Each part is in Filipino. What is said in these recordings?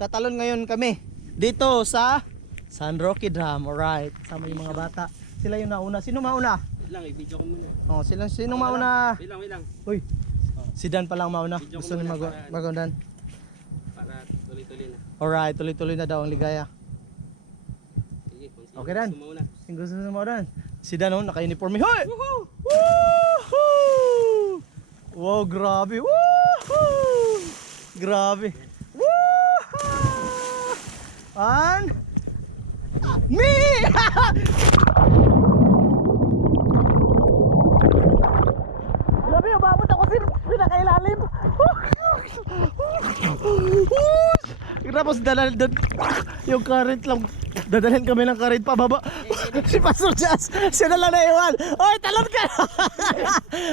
tatalon ngayon kami dito sa San Roque Dam. Alright, sama yung mga bata. Sila yung nauna. Sino mauna? Wait lang, i-video ko muna. Oh, sino mauna? Wait lang. Uy, si Dan pa lang mauna. Video ko Gusto niya muna mag-Dan. Para tuloy-tuloy na. Alright, tuloy-tuloy na daw ang ligaya. Sige, kung sino Okay, Dan. gusto mauna. Sino gusto na mauna? Si Dan, oh, naka-uniforme. Hoy! Woohoo! Woohoo! Wow, grabe. Woohoo! Grabe. Woohoo! And me! Grabe, umabot ako sa pinakailalim. Tapos dadalhin yung current lang. Dadalhin kami ng current pababa. Si Pastor Jazz, siya na lang naiwan. Oy, talon ka!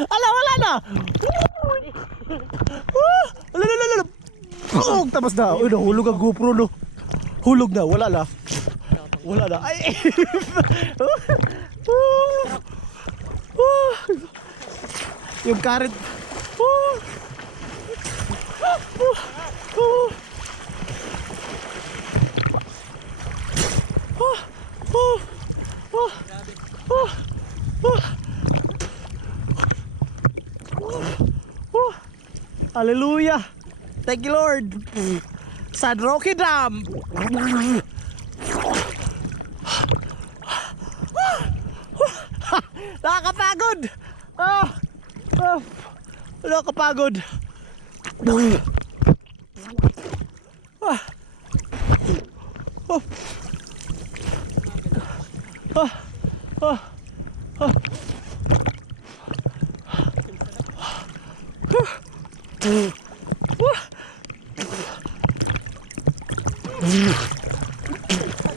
Ala, wala na! Tapos na. Uy, nahulog ang GoPro, no? Hulog na, wala na. Wala na. Ay! Yung current. Hallelujah. Thank you, Lord. San Roque Dam. Nakakapagod. Nakakapagod.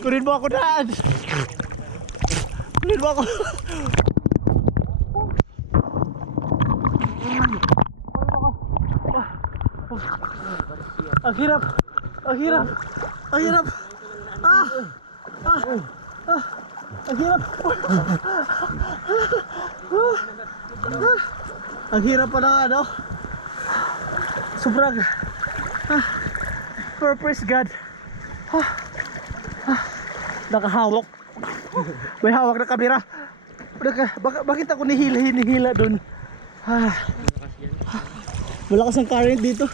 Kunin mo ako, Dad. Kunin mo ako. Ang hirap. Ang hirap. Ang hirap. Ang hirap. Ang hirap pa na, ano. Sobrang purpose God. Nakahawak. May hawak na kamera. Bakit ako nihila dun? Malakas ang current dito.